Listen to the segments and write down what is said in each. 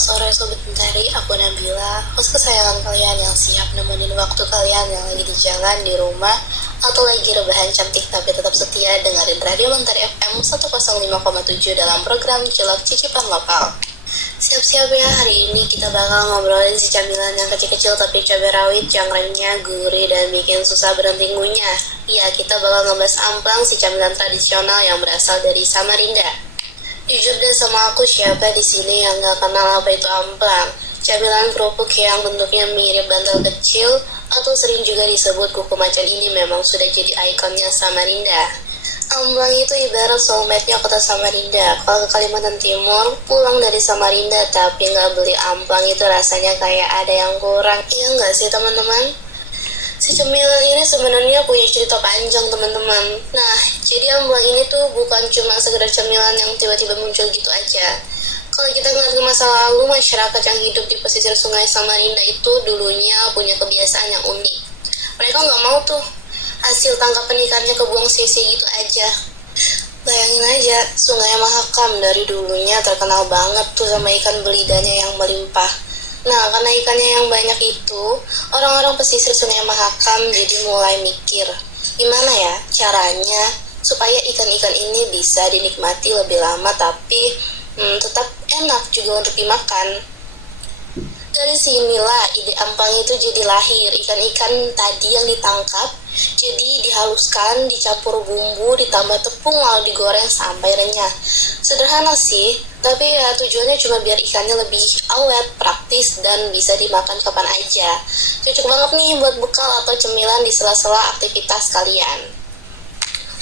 Selamat sore Sobat Mentari, aku Nabila, host kesayangan kalian yang siap nemenin waktu kalian yang lagi di jalan, di rumah, atau lagi rebahan cantik tapi tetap setia dengerin Radio Mentari FM 105,7 dalam program Cilok Cicipan Lokal. Siap-siap ya, hari ini kita bakal ngobrolin si camilan yang kecil-kecil tapi cabai rawit yang renyah, gurih, dan bikin susah berhenti ngunyah. Ya, kita bakal ngebahas amplang, si camilan tradisional yang berasal dari Samarinda. Jujur deh sama aku, siapa di sini yang gak kenal apa itu amplang? Camilan kerupuk yang bentuknya mirip bantal kecil atau sering juga disebut kuku macan ini memang sudah jadi ikonnya Samarinda. Amplang itu ibarat soulmate-nya kota Samarinda. Kalau ke Kalimantan Timur, pulang dari Samarinda tapi nggak beli amplang itu rasanya kayak ada yang kurang. Iya nggak sih teman-teman? Si cemilan ini sebenarnya punya cerita panjang teman-teman. Nah, jadi amplang ini tuh bukan cuma sekedar cemilan yang tiba-tiba muncul gitu aja. Kalau kita ngeliat ke masa lalu, masyarakat yang hidup di pesisir sungai Samarinda itu dulunya punya kebiasaan yang unik. Mereka nggak mau tuh hasil tangkapan ikannya kebuang sia-sia gitu aja. Bayangin aja, Sungai Mahakam dari dulunya terkenal banget tuh sama ikan belidanya yang melimpah. Nah, karena ikannya yang banyak itu, orang-orang pesisir Sungai Mahakam jadi mulai mikir, gimana ya caranya supaya ikan-ikan ini bisa dinikmati lebih lama tapi tetap enak juga untuk dimakan. Dari sinilah ide amplang itu jadi lahir. Ikan-ikan tadi yang ditangkap jadi dihaluskan, dicampur bumbu, ditambah tepung lalu digoreng sampai renyah. Sederhana sih, tapi ya tujuannya cuma biar ikannya lebih awet, praktis, dan bisa dimakan kapan aja. Cocok banget nih buat bekal atau cemilan di sela-sela aktivitas kalian.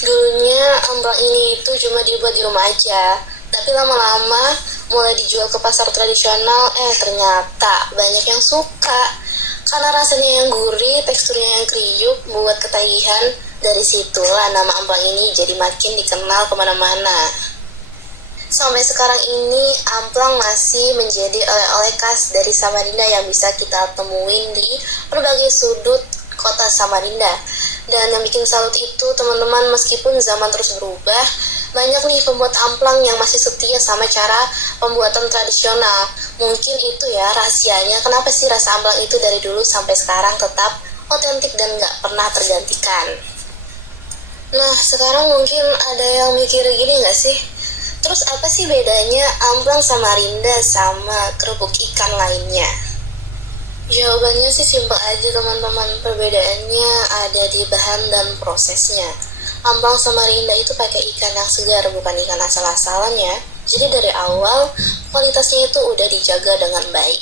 Dulunya amplang ini itu cuma dibuat di rumah aja, tapi lama-lama mulai dijual ke pasar tradisional, ternyata banyak yang suka. Karena rasanya yang gurih, teksturnya yang kriuk, buat ketagihan. Dari situlah nama amplang ini jadi makin dikenal kemana-mana. Sampai sekarang ini, amplang masih menjadi oleh-oleh khas dari Samarinda yang bisa kita temuin di berbagai sudut kota Samarinda. Dan yang bikin salut itu, teman-teman, meskipun zaman terus berubah, banyak nih pembuat amplang yang masih setia sama cara pembuatan tradisional. Mungkin itu ya rahasianya kenapa sih rasa amplang itu dari dulu sampai sekarang tetap otentik dan gak pernah tergantikan. Nah, sekarang mungkin ada yang mikir gini gak sih? Terus apa sih bedanya amplang Samarinda sama kerupuk ikan lainnya? Jawabannya sih simpel aja teman-teman, perbedaannya ada di bahan dan prosesnya. Amplang Samarinda itu pakai ikan yang segar, bukan ikan asal-asalan ya. Jadi dari awal, kualitasnya itu udah dijaga dengan baik.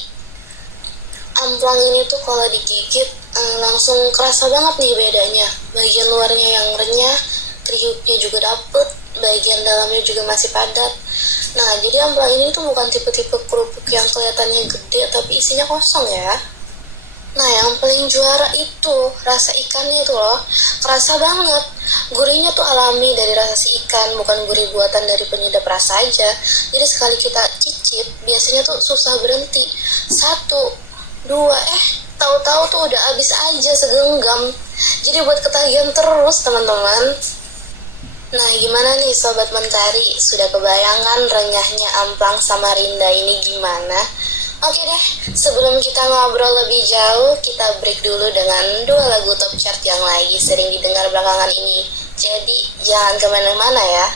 Amplang ini tuh kalau digigit, langsung kerasa banget nih bedanya. Bagian luarnya yang renyah, kriuknya juga dapet, bagian dalamnya juga masih padat. Nah, jadi amplang ini tuh bukan tipe-tipe kerupuk yang kelihatannya gede, tapi isinya kosong ya. Nah, yang paling juara itu rasa ikannya itu loh, kerasa banget. Gurihnya tuh alami dari rasa si ikan, bukan gurih buatan dari penyedap rasa aja. Jadi sekali kita cicip, biasanya tuh susah berhenti. 1, 2, tahu-tahu tuh udah habis aja segenggam. Jadi buat ketagihan terus teman-teman. Nah, gimana nih Sobat Mentari? Sudah kebayangan renyahnya amplang Samarinda ini gimana? Oke deh, sebelum kita ngobrol lebih jauh, kita break dulu dengan 2 lagu top chart yang lagi sering didengar belakangan ini. Jadi, jangan kemana-mana ya.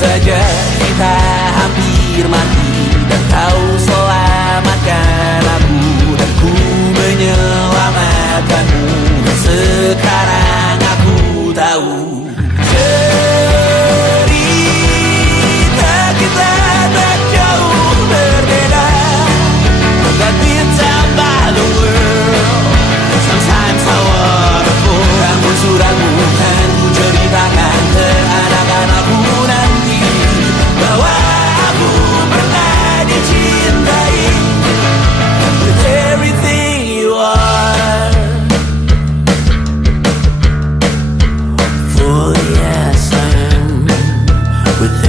Saja kita hampir mati dan kau selamatkan aku dan ku menyelamatkanmu. Sekarang aku tahu cerita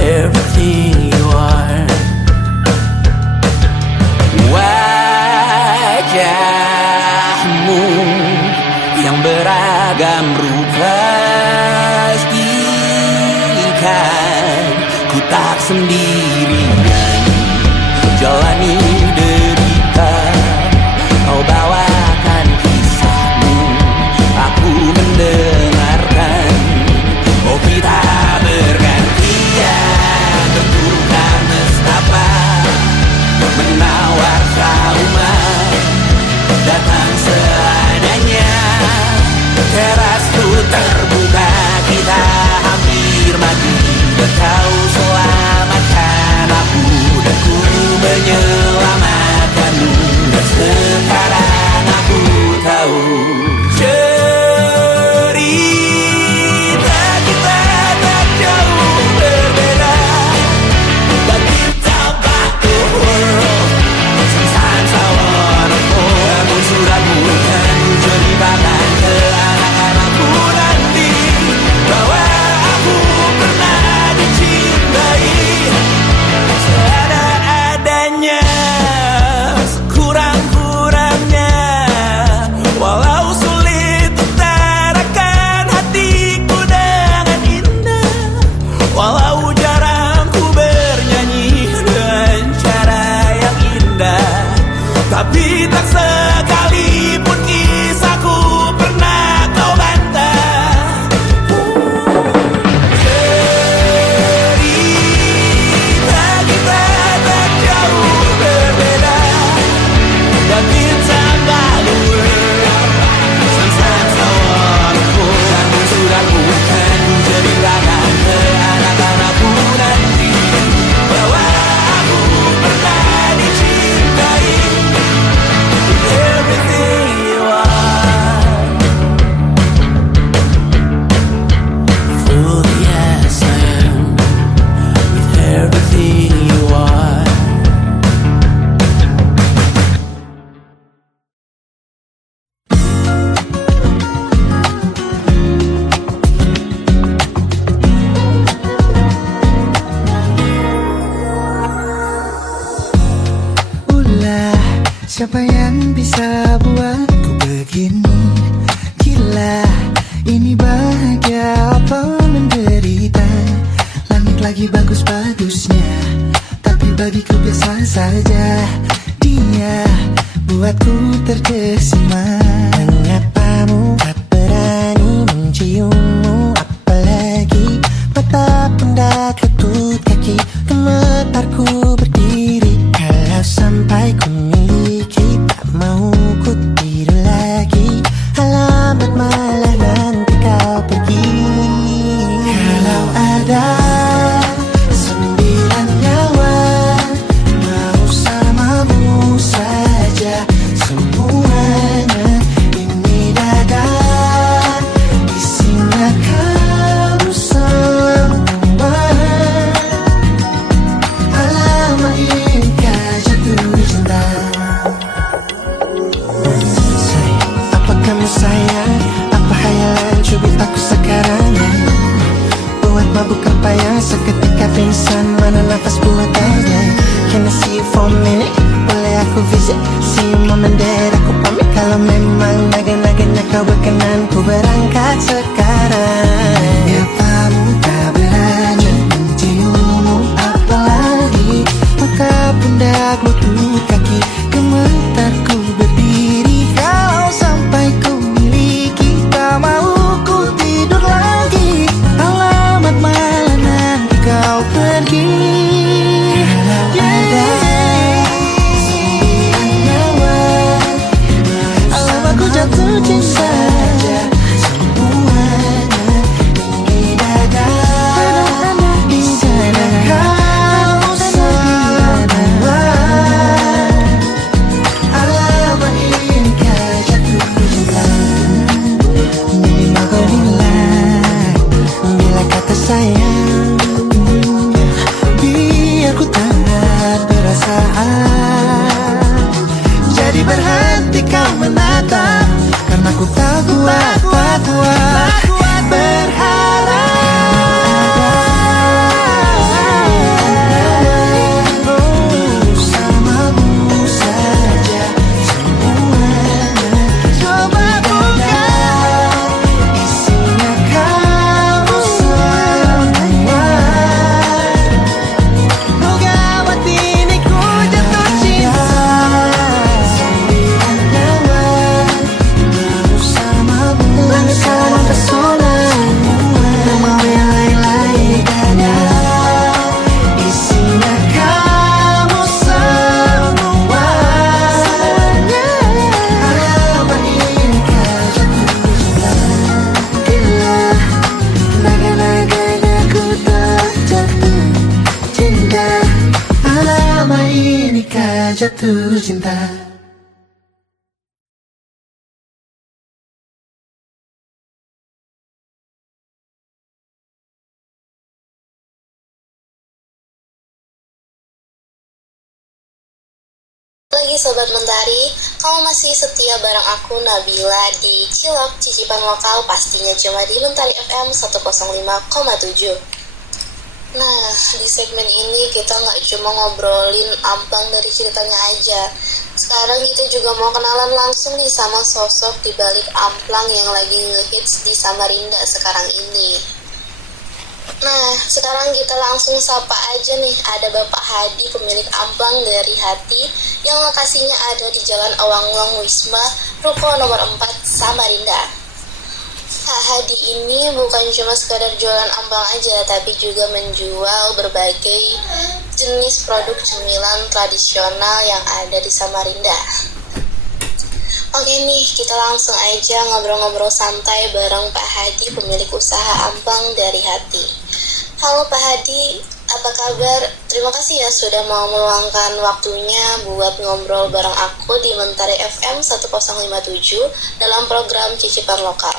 everything you are. Wajahmu yang beragam rupa pastikan ku tak sendirian jalani derita. Kau bawakan kisahmu, aku mendengarkan. Oh kita bergantian bentukan nestapa, menawar trauma datang seadanya. Terasku terbuka, kita hampir mati, dan kau selamatkan aku, dan ku menyelamatkanmu. Dan sekarang aku tahu cerita kita tak jauh berbeda. But it's about the world. Sometimes I wanna fall. Namun sudah bukan ku ceritakan ke anak-anakku nanti bahwa aku pernah dicintai seada-adanya, sekurang-kurangnya. Walau sulit utarakan hatiku dengan indah, walau jarang ku bernyanyi dengan cara yang indah, tapi tak sekalipun kisahku pernah kau bantah. Cerita kita tak jauh berbeda, but it's about the world. Sometimes I wanna fall. Namun sudah bukan ku ceritakan ke anak-anakku nanti bahwa aku pernah dicintai. Everything you are, fully as I am, with everything you are. Ulah, siapa yang bisa buatku begini? Gila, ini bahagia apa menderita? Langit lagi bagus-bagusnya, tapi bagiku biasa saja. Dia buatku terkesima. Menyapamu, tak berani menciummu, apalagi mata pundak lutut kaki. Gemetarku berdiri kalau sampai ku miliki, tak mau ku tidur lagi. Alamat malah nanti kau pergi. Kalau ada 9 nyawa, mau samamu saja semuanya. Ini dada, isinya kamu semua. Alamak inikah jatuh cinta. Apa kamu sayang? Apa hayalan cubit aku sekarang? Buat mabuk apa yang seketika pingsan, mana nafas buatannya? Can I see you for a minute? Boleh aku visit? See you mom and dad, aku pamit kalau memang naga-naganya kau berkenan. Ku berangkat sekarang. Apamu tak berani menciummu, apalagi maka pundak lutut kaki. Gemetarku berdiri kalau sampai ku miliki, tak mau ku tidur lagi. Alamat malah nanti kau pergi. Kalau ada 9 nyawa, alamak ku jatuh cinta. Semuanya ini dada, di sana kau semua. Alamat inikah jatuh cinta. Minimal kau nilai bila kata sayang. inikah jatuh cinta? Lagi Sobat Mentari, kamu masih setia bareng aku Nabila di Cilok Cicipan Lokal pastinya cuma di Mentari FM 105,7. Nah, di segmen ini kita nggak cuma ngobrolin Amplang dari ceritanya aja. Sekarang kita juga mau kenalan langsung nih sama sosok di balik Amplang yang lagi ngehits di Samarinda sekarang ini. Nah, sekarang kita langsung sapa aja nih, ada Bapak Hadi, pemilik Amplang dari Hati, yang lokasinya ada di Jalan Awang-Long Wisma, Ruko nomor 4, Samarinda. Pak Hadi ini bukan cuma sekadar jualan amplang aja, tapi juga menjual berbagai jenis produk cemilan tradisional yang ada di Samarinda. Oke nih, kita langsung aja ngobrol-ngobrol santai bareng Pak Hadi, pemilik usaha Amplang dari Hati. Halo Pak Hadi, apa kabar? Terima kasih ya sudah mau meluangkan waktunya buat ngobrol bareng aku di Mentari FM 1057 dalam program Cicipan Lokal.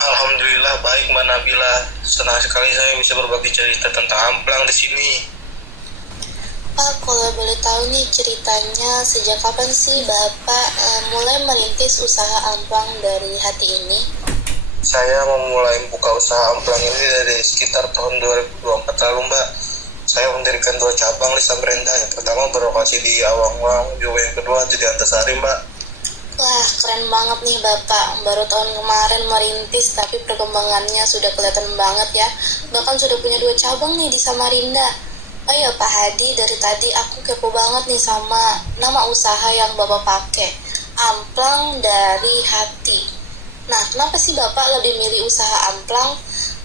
Alhamdulillah baik Mbak Nabila, senang sekali saya bisa berbagi cerita tentang Amplang di sini. Pak, kalau boleh tahu nih ceritanya sejak kapan sih Bapak mulai merintis usaha Amplang dari Hati ini? Saya memulai buka usaha Amplang ini dari sekitar tahun 2024 lalu Mbak. Saya mendirikan 2 cabang di Samarinda. Yang pertama berlokasi di Awang-Awang, juga yang kedua di Antasari Mbak. Wah, keren banget nih Bapak. Baru tahun kemarin merintis tapi perkembangannya sudah kelihatan banget ya. Bahkan sudah punya 2 cabang nih di Samarinda. Oh ya Pak Hadi, dari tadi aku kepo banget nih sama nama usaha yang Bapak pakai, Amplang dari Hati. Nah, kenapa sih Bapak lebih milih usaha Amplang?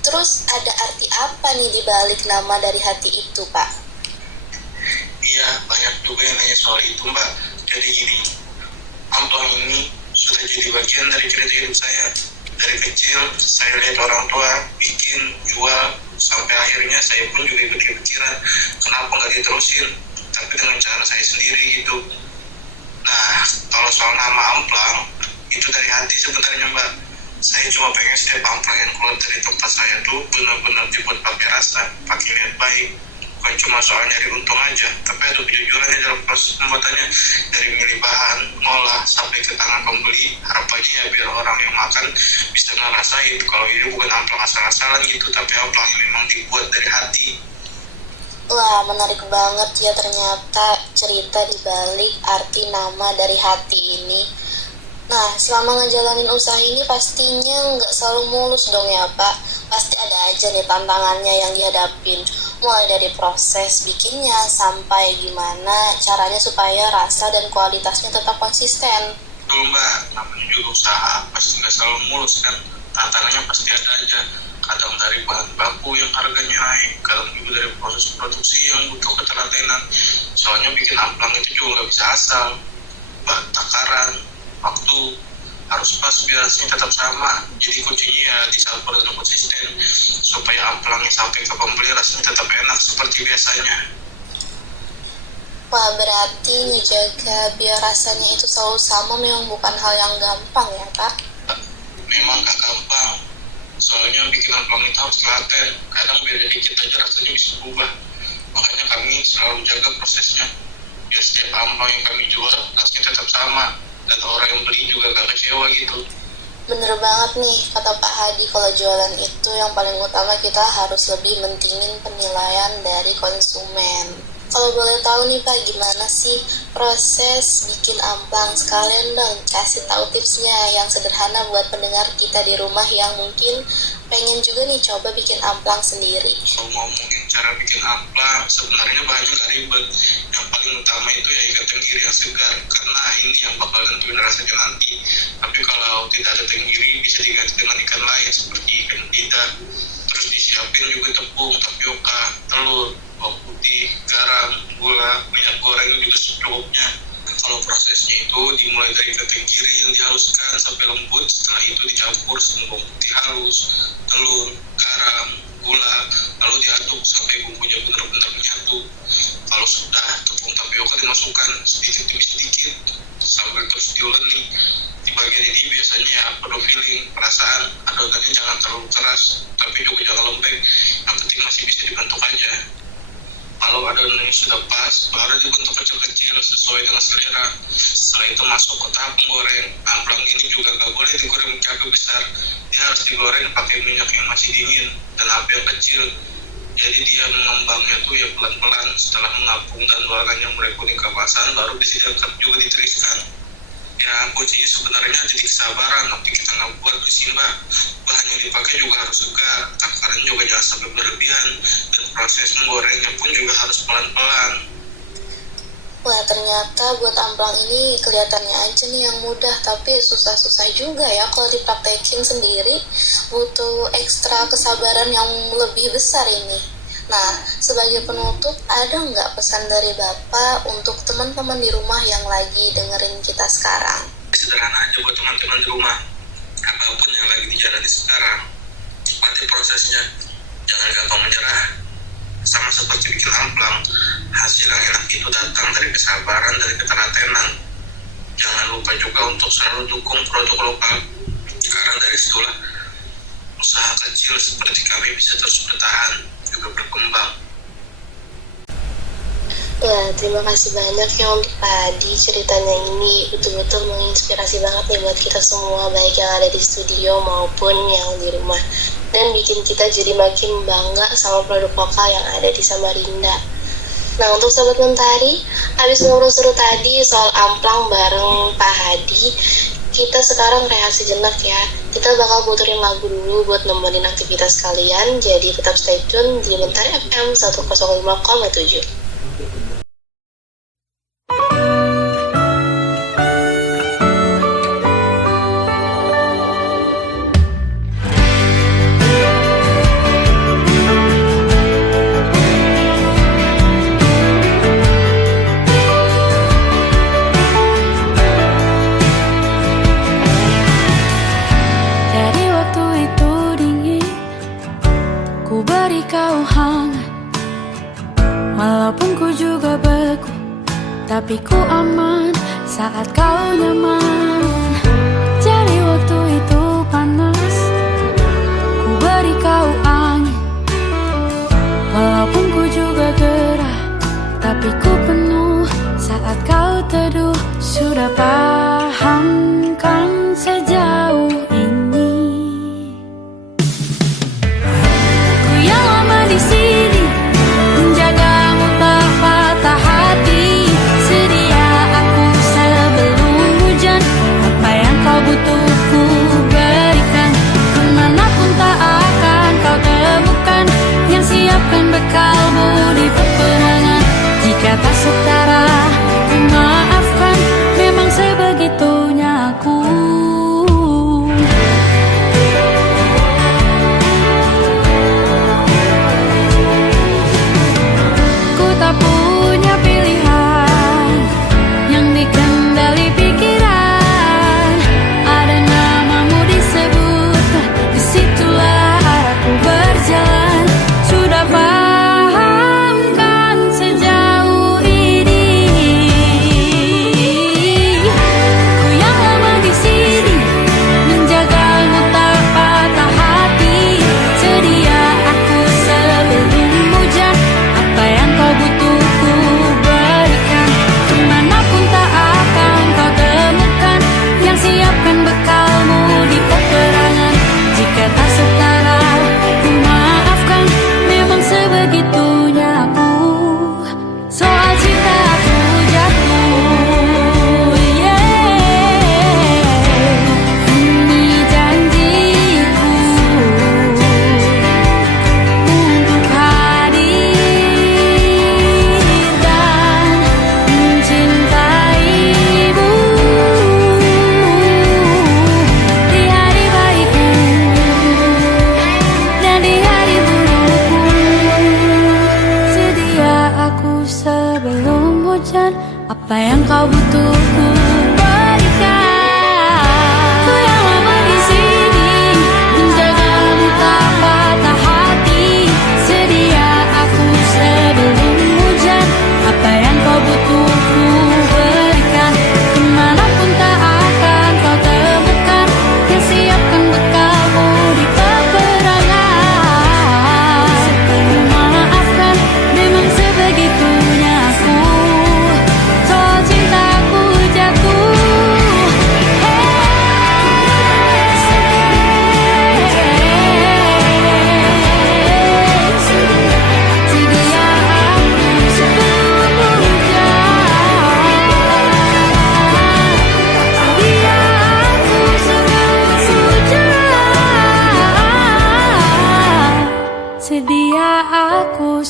Terus ada arti apa nih di balik nama dari Hati itu, Pak? Iya, banyak juga yang nanya soal itu Mbak. Jadi gini, Amplang ini sudah jadi bagian dari cerita hidup saya. Dari kecil, saya lihat orang tua bikin, jual, sampai akhirnya saya pun juga ikut kepikiran kenapa nggak diterusin, tapi dengan cara saya sendiri gitu. Nah, kalau soal nama Amplang, itu dari hati sebenarnya Mbak. Saya cuma pengen setiap amplang yang keluar dari tempat saya tuh benar-benar dibuat pakai rasa, pakai niat baik. Bukan cuma soal nyari untung aja, tapi ada kejujurannya dalam proses pembuatannya. Dari milih bahan, ngolah, sampai ke tangan pembeli. Harapannya ya biar orang yang makan bisa ngerasain kalau ini bukan amplang asal-asalan gitu, tapi amplang yang memang dibuat dari hati. Wah, menarik banget ya ternyata cerita di balik arti nama dari Hati ini. Nah, selama ngejalanin usaha ini pastinya nggak selalu mulus dong ya Pak. Pasti ada aja nih tantangannya yang dihadapin. Mulai dari proses bikinnya sampai gimana caranya supaya rasa dan kualitasnya tetap konsisten. Betul Mbak, namanya juga usaha pasti nggak selalu mulus kan. Tantangannya pasti ada aja. Kadang dari bahan baku yang harganya naik, kadang juga dari proses produksi yang butuh ketelatenan. Soalnya bikin amplang itu juga nggak bisa asal. Takaran, waktu harus pas biar rasanya tetap sama. Jadi kuncinya ya di sabar dan konsisten supaya amplangnya sampai ke pembeli rasanya tetap enak seperti biasanya. Wah, berarti ngejaga biar rasanya itu selalu sama memang bukan hal yang gampang ya Pak? Memang gak gampang, soalnya bikin amplang itu harus telaten. Kadang beda dikit aja rasanya bisa berubah. Makanya kami selalu jaga prosesnya biar setiap amplang yang kami jual rasanya tetap sama dan orang yang beli juga gak kecewa gitu. Bener banget nih kata Pak Hadi, kalau jualan itu yang paling utama kita harus lebih mentingin penilaian dari konsumen. Kalau boleh tahu nih Pak, gimana sih proses bikin amplang? Sekalian dong kasih tahu tipsnya yang sederhana buat pendengar kita di rumah yang mungkin pengen juga nih coba bikin amplang sendiri. Kalau ngomongin cara bikin amplang, sebenarnya bahannya gak ribet. Yang paling utama itu ya ikan tenggiri yang segar, karena ini yang bakal nentuin rasanya nanti. Tapi kalau tidak ada tenggiri, bisa diganti dengan ikan lain seperti ikan lidah. Terus disiapin juga tepung, tapioka, telur, bawang putih, garam, gula, minyak goreng juga secukupnya. Kalau prosesnya itu dimulai dari kacang kiri yang dihaluskan sampai lembut, setelah itu dicampur sama bawang putih halus, telur, garam, gula, lalu diaduk sampai bumbunya benar-benar menyatu. Kalau sudah, tepung tapioka dimasukkan sedikit demi sedikit sambil terus diuleni. Di bagian ini biasanya ya penuh feeling, perasaan, adonannya jangan terlalu keras, tapi juga jangan lembek, yang penting masih bisa dibentuk aja. Kalau adonannya sudah pas, baru dibentuk kecil-kecil sesuai dengan selera. Setelah itu masuk ke tahap menggoreng. Amplang ini juga gak boleh digoreng pakai api besar. Dia harus digoreng pakai minyak yang masih dingin dan api yang kecil. Jadi dia mengembangnya tuh ya pelan-pelan. Setelah mengapung dan warnanya mulai kuning keemasan, baru bisa diangkat juga ditiriskan. Ya kuncinya sebenarnya jadi kesabaran. Nanti kita nggak buat di sini, Mbak. Bahan yang dipakai juga harus segar, takaran juga jangan sampai berlebihan, dan proses menggorengnya pun juga harus pelan-pelan. Wah, ternyata buat amplang ini kelihatannya aja nih yang mudah, tapi susah-susah juga ya kalau dipraktekin sendiri, butuh ekstra kesabaran yang lebih besar ini. Nah, sebagai penutup, ada nggak pesan dari Bapak untuk teman-teman di rumah yang lagi dengerin kita sekarang? Sederhana aja buat teman-teman di rumah, apapun yang lagi dijalani sekarang, nikmati prosesnya, jangan gampang menyerah. Sama seperti bikin amplang, hasil yang enak itu datang dari kesabaran, dari ketelatenan. Jangan lupa juga untuk selalu dukung produk lokal, karena dari situlah usaha kecil seperti kami bisa terus bertahan, juga berkembang. Ya, terima kasih banyak ya untuk Pak Adi, ceritanya ini betul-betul menginspirasi banget nih buat kita semua, baik yang ada di studio maupun yang di rumah, dan bikin kita jadi makin bangga sama produk lokal yang ada di Samarinda. Nah, untuk Sobat Mentari, habis ngobrol seru tadi soal amplang bareng Pak Hadi, kita sekarang rehat sejenak ya. Kita bakal puterin lagu dulu buat nemenin aktivitas kalian, jadi tetap stay tune di Mentari FM 105,7. Walaupun ku juga beku, tapi ku aman saat kau nyaman. Jadi waktu itu panas, ku beri kau angin. Walaupun ku juga gerah, tapi ku penuh saat kau teduh. Sudah paham kan sejauh ini, ku yang lama di sini menjagamu tak patah hati. Sedia aku sebelum hujan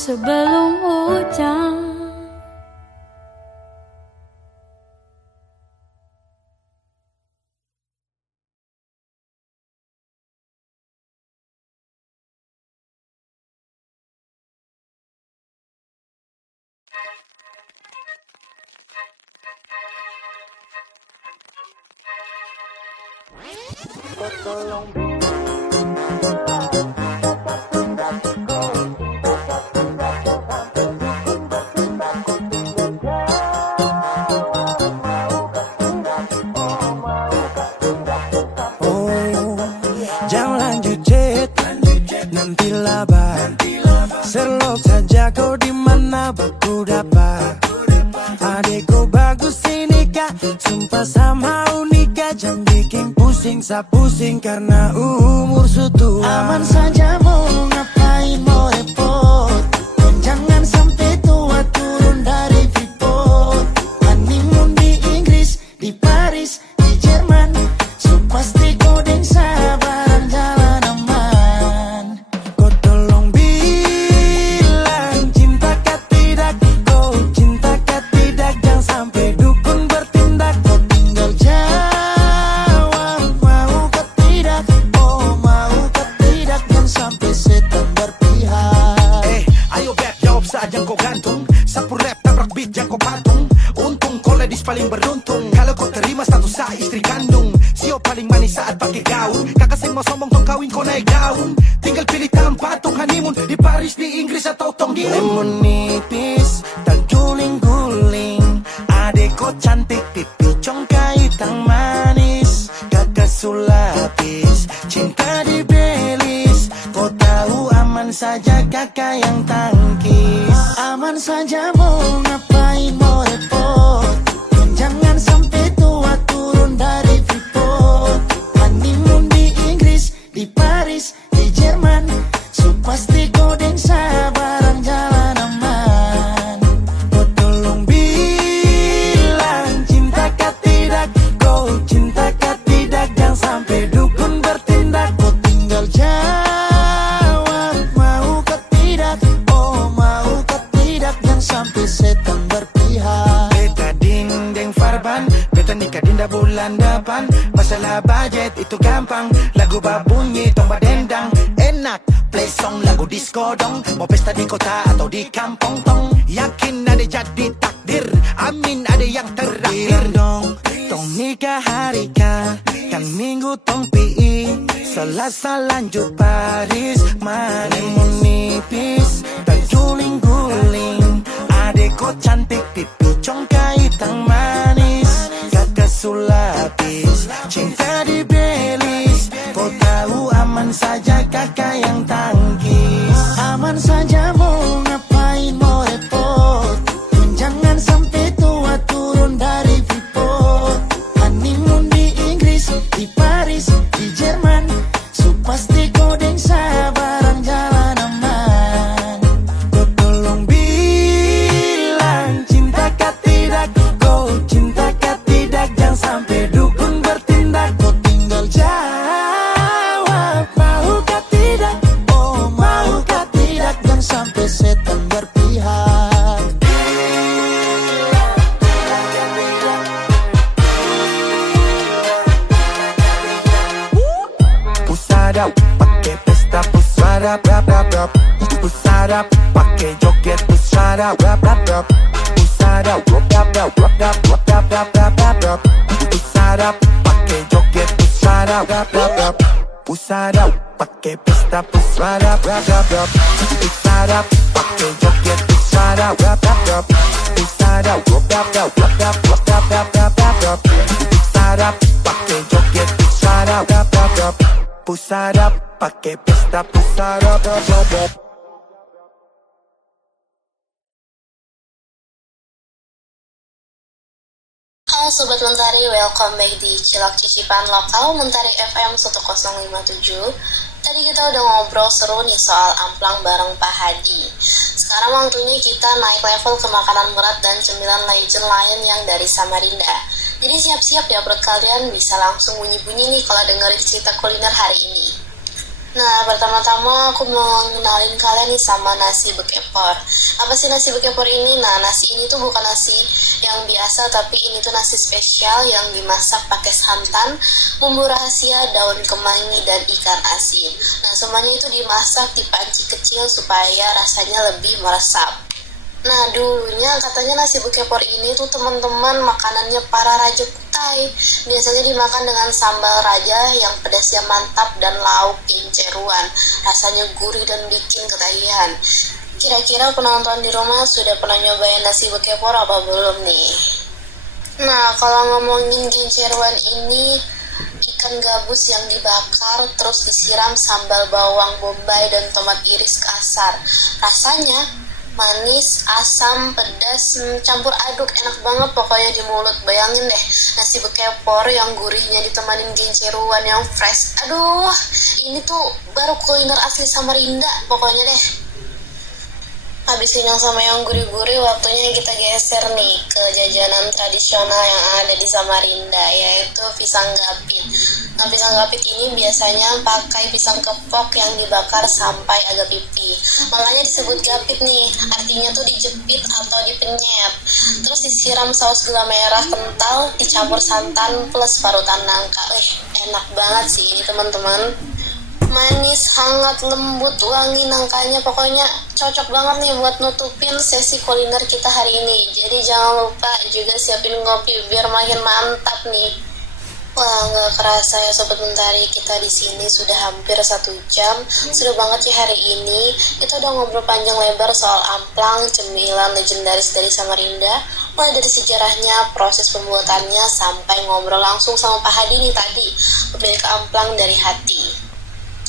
sebelum hujan. Jangan lanjut jet, nanti laba. Serlok saja kau di mana baku dapat. Adekku bagus ini kak, sumpah sama unika. Jangan bikin pusing, pusing karena umur sutua. Aman saja mau ngapain mau repot. Dan jangan sampai tua turun dari Freeport. Honeymoon di Inggris, di Paris, di Jerman. So pasti kau deng sabaran jalan aman. Kau tolong bilang cinta kah tidak. Kau cinta kah tidak. Jangan sampai dukun bertindak. Kau tinggal jawab mau kah tidak. Oh mau kah tidak. Jangan sampai setan berpihak. Ayo beb jawab saja kau gantung. Sapu rap tabrak beat yang kau patung. Untung kau ladies paling beruntung. Kalau kau terima status saya istri kandung. Sio paling manis saat pakai gaun. Kakak sing mau sombong tong kawin kau naik daun. Tinggal pilih tempat tong honeymoon. Di Paris, di Inggris atau tong di Lemon nipis, tak guling-guling. Adek kau cantik, pipi congkai tang manis. Kakak sulapis, cinta di Belis. Kau tahu aman saja kakak yang tangkis. Aman saja mau ngapain mau repot. Dan jangan sampai tua turun dari Freeport. Honeymoon di Inggris, di Paris, di Jerman. So pasti kau deng sabaran jalan aman. Kau tolong bilang cinta kah tidak. Kau cinta kah tidak. Jangan sampai dukun bertindak. Kau tinggal jawab mau kah tidak. Oh mau kah tidak. Jangan sampai setan berpihak. Beta dinding farban, beta nikah dinda bulan depan. Masalah budget itu gampang. Lagu babunyi tomba dendang. Enak play song lagu disco dong. Mau pesta di kota atau di kampung tong. Yakin ada jadi takdir. Amin ada yang terakhir dong. Tong nikah hari kah. Kan minggu tong PI. Selasa lanjut Paris. Honeymoon nipis, tak guling-guling. Adek kau cantik, pipi congkai tang manis. Kakak sulapis, cinta di Belis. Kau tahu aman saja kakak yang tangkis. Aman saja mau ngapain mau repot. Dan jangan sampai tua turun dari Freeport. Honeymoon di Inggris, di Paris, di Jerman. So pasti kau deng sabaran jalan aman. Kau tolong bilang cinta kah tidak. Kau cinta kah tidak. Jangan sampai dukun bertindak. Kau tinggal jawab mau kah tidak. Oh mau kah tidak. Jangan sampai setan berpihak. Pusarap, pakai pesta pusarap, rap rap rap. Pusarap, pakai joget pusarap, rap rap rap. Pusarap, rap rap rap rap rap rap rap rap rap rap. Pusarap, pakai joget pusarap, rap rap rap. Pusarap, pakai pesta pusarap, rap rap rap. Pusarap, pakai joget pusarap, rap rap rap. Pusarap, rap rap rap rap rap rap rap rap rap rap. Pusarap, pakai joget pusarap, rap rap rap. Pusarap, pakai pesta pusarap, rap rap rap. Halo Sobat Mentari, welcome back di Cilok Cicipan Lokal Mentari FM 1057. Tadi kita udah ngobrol seru nih soal amplang bareng Pak Hadi. Sekarang waktunya kita naik level ke makanan berat dan cemilan legend lain yang dari Samarinda. Jadi siap-siap ya perut kalian bisa langsung bunyi-bunyi nih kalau dengerin cerita kuliner hari ini. Nah, pertama-tama aku mau ngenalin kalian nih sama nasi bekepor. Apa sih nasi bekepor ini? Nah, nasi ini tuh bukan nasi yang biasa, tapi ini tuh nasi spesial yang dimasak pakai santan, bumbu rahasia, daun kemangi, dan ikan asin. Nah, semuanya itu dimasak di panci kecil supaya rasanya lebih meresap. Nah, dulunya katanya nasi bekepor ini tuh teman-teman makanannya para raja Kutai. Biasanya dimakan dengan sambal raja yang pedasnya mantap dan lauk genceruan. Rasanya gurih dan bikin ketagihan. Kira-kira penonton di rumah sudah pernah nyobain nasi bekepor apa belum nih? Nah, kalau ngomongin genceruan ini, ikan gabus yang dibakar terus disiram sambal bawang bombay dan tomat iris kasar. Rasanya manis, asam, pedas, campur aduk, enak banget pokoknya di mulut. Bayangin deh, nasi bekepor yang gurihnya ditemanin genceruan yang fresh. Aduh, ini tuh baru kuliner asli Samarinda pokoknya deh. Habis kenyang sama yang gurih-gurih, waktunya kita geser nih ke jajanan tradisional yang ada di Samarinda, yaitu pisang gapit. Nah, pisang gapit ini biasanya pakai pisang kepok yang dibakar sampai agak pipih. Makanya disebut gapit nih, artinya tuh dijepit atau dipenyet. Terus disiram saus gula merah kental, dicampur santan plus parutan nangka. Enak banget sih ini teman-teman. Manis, hangat, lembut, wangi nangkanya, pokoknya cocok banget nih buat nutupin sesi kuliner kita hari ini. Jadi jangan lupa juga siapin ngopi biar makin mantap nih. Wah, nggak kerasa ya Sobat Mentari, kita di sini sudah hampir 1 jam. Seru banget ya hari ini. Kita udah ngobrol panjang lebar soal amplang, cemilan legendaris dari Samarinda. Mulai dari sejarahnya, proses pembuatannya, sampai ngobrol langsung sama Pak Hadi nih tadi, pemilik amplang dari hati.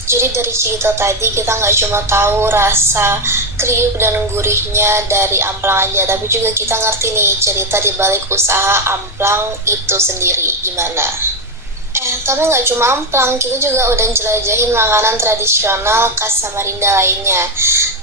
Jadi dari cerita tadi kita nggak cuma tahu rasa kriuk dan gurihnya dari amplang aja, tapi juga kita ngerti nih cerita di balik usaha amplang itu sendiri gimana. Tapi nggak cuma amplang, kita juga udah jelajahin makanan tradisional khas Samarinda lainnya.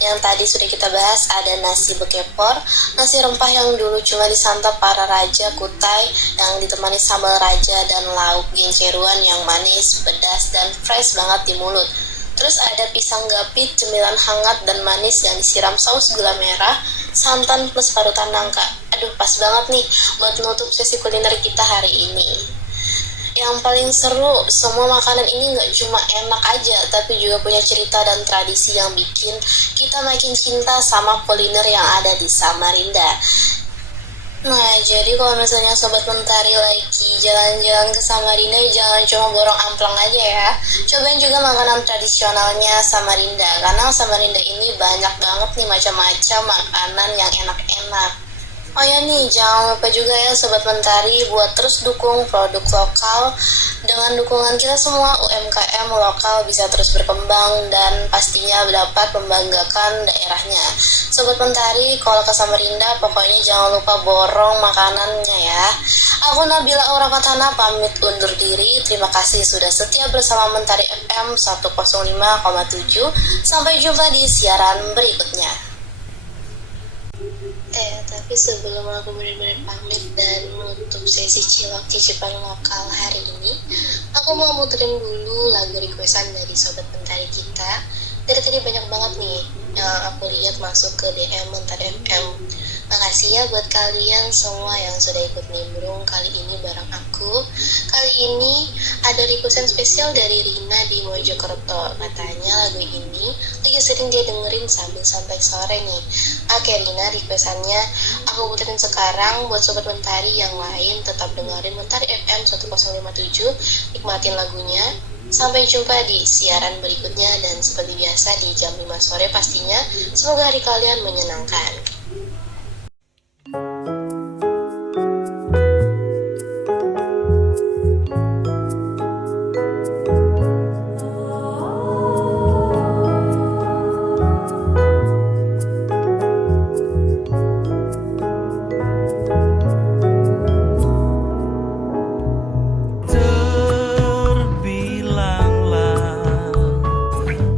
Yang tadi sudah kita bahas ada nasi bekepor, nasi rempah yang dulu cuma disantap para raja Kutai yang ditemani sambal raja dan lauk genceruan yang manis, pedas, dan fresh banget di mulut. Terus ada pisang gapit, cemilan hangat dan manis yang disiram saus gula merah, santan plus parutan nangka. Aduh, pas banget nih buat nutup sesi kuliner kita hari ini. Yang paling seru, semua makanan ini nggak cuma enak aja, tapi juga punya cerita dan tradisi yang bikin kita makin cinta sama kuliner yang ada di Samarinda. Nah, jadi kalau misalnya Sobat Mentari lagi jalan-jalan ke Samarinda, jangan cuma borong amplang aja ya. Cobain juga makanan tradisionalnya Samarinda, karena Samarinda ini banyak banget nih macam-macam makanan yang enak-enak. Oh ya nih, jangan lupa juga ya Sobat Mentari buat terus dukung produk lokal. Dengan dukungan kita semua, UMKM lokal bisa terus berkembang dan pastinya dapat membanggakan daerahnya. Sobat Mentari, kalau ke Samarinda pokoknya jangan lupa borong makanannya ya. Aku Nabila Aurakatana pamit undur diri. Terima kasih sudah setia bersama Mentari FM 105,7. Sampai jumpa di siaran berikutnya. Tapi sebelum aku benar-benar pamit dan menutup sesi cilok cicipan lokal hari ini, aku mau muterin dulu lagu requestan dari Sobat Mentari kita. Dari tadi banyak banget nih yang aku lihat masuk ke DM Mentari FM. Makasih ya buat kalian semua yang sudah ikut nimbrung kali ini bareng aku. Kali ini ada requestan spesial dari Rina di Mojokerto. Katanya lagu ini lagi sering dia dengerin sambil sampai sore nih. Oke Rina, requestannya aku puterin sekarang. Buat Sobat Mentari yang lain tetap dengerin Mentari FM 1057, nikmatin lagunya. Sampai jumpa di siaran berikutnya dan seperti biasa di jam 5 sore pastinya. Semoga hari kalian menyenangkan. Terbilanglah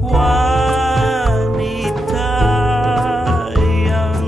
wanita yang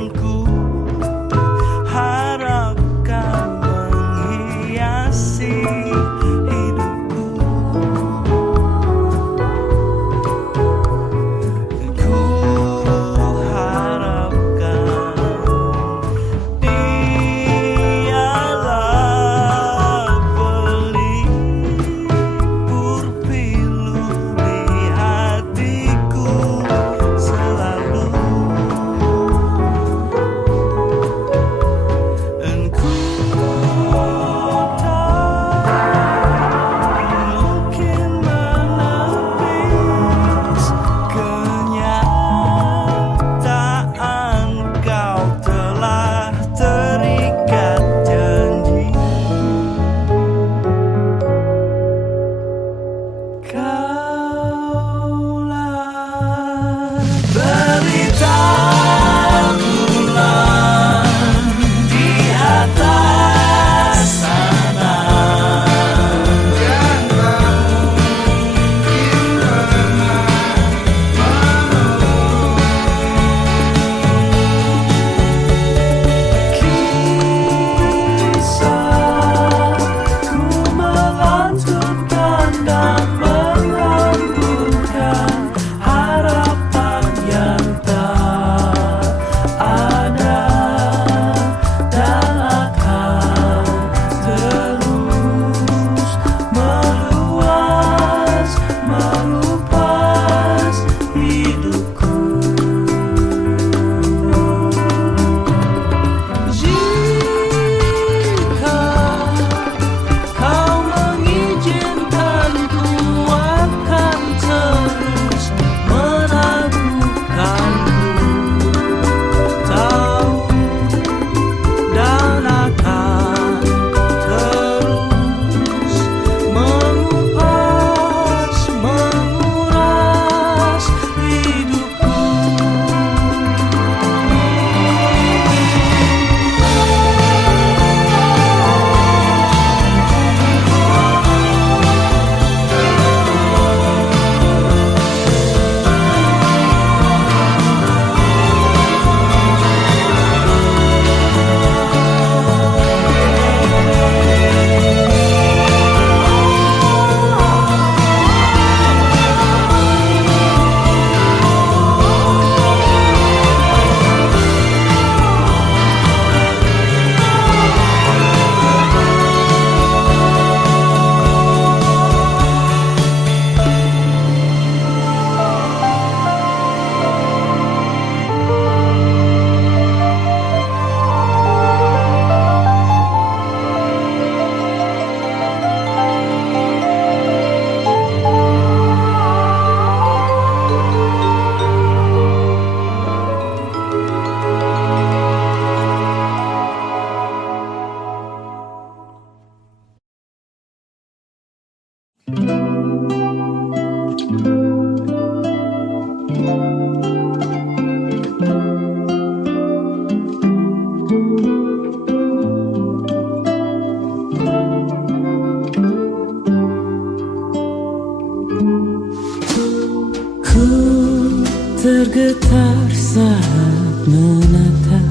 Ku tergetar saat menatap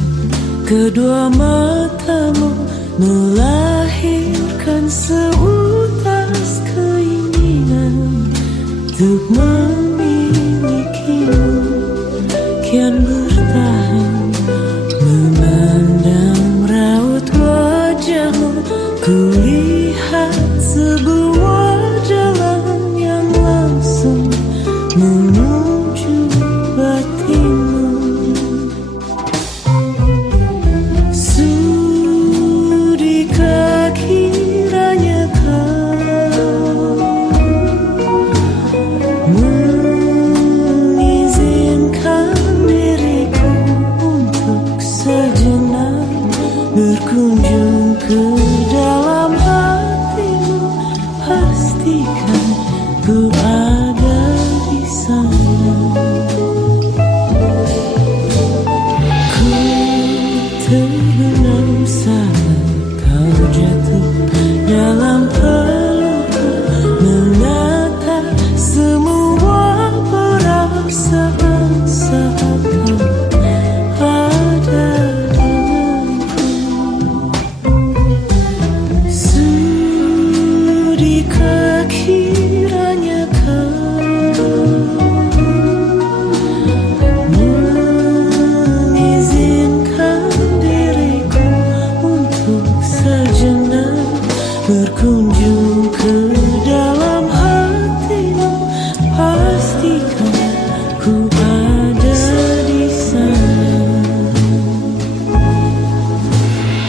kedua matamu, melahirkan seutas keinginan untuk memilikimu. Kian bertahan memandang raut wajahmu, kulihat sebuah jalan yang langsung menuju batinmu. Sudikah kiranya kau mengizinkan diriku untuk sejenak berkunjung ke dalam hatimu? Pastikan ku ada di sana. Ku terbenam saat kau jatuh dalam pelukku, menatap semua perasaan saat kau ada denganku. Sudikah kiranya kau mengizinkan diriku untuk sejenak berkunjung ke dalam hatimu? Pastikan ku ada di sana.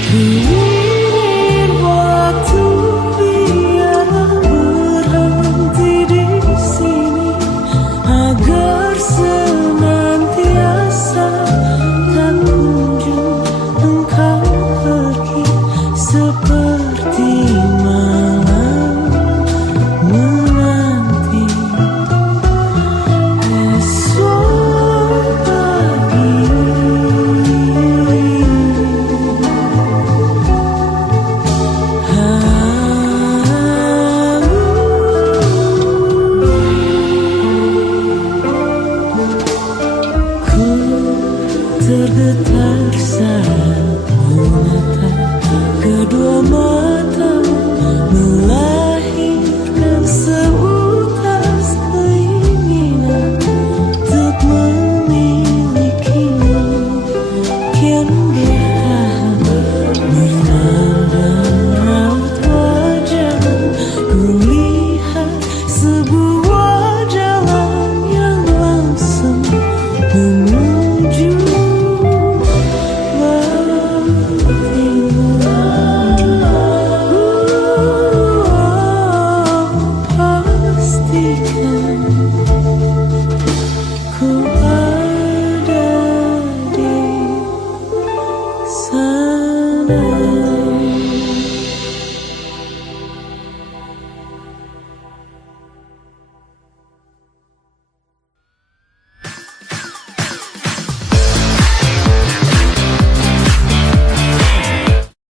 Ku ingin waktu biar berhenti di sini, agar senantiasa tak kunjung engkau pergi, seperti malam menanti esok pagi. Ku tergetar saat menatap kedua matamu, melahirkan seutas keinginan untuk memilikimu. Kian bertahan memandang raut wajahmu, kulihat sebuah jalan yang langsung menuju batinmu. Pastikan ku ada di sana.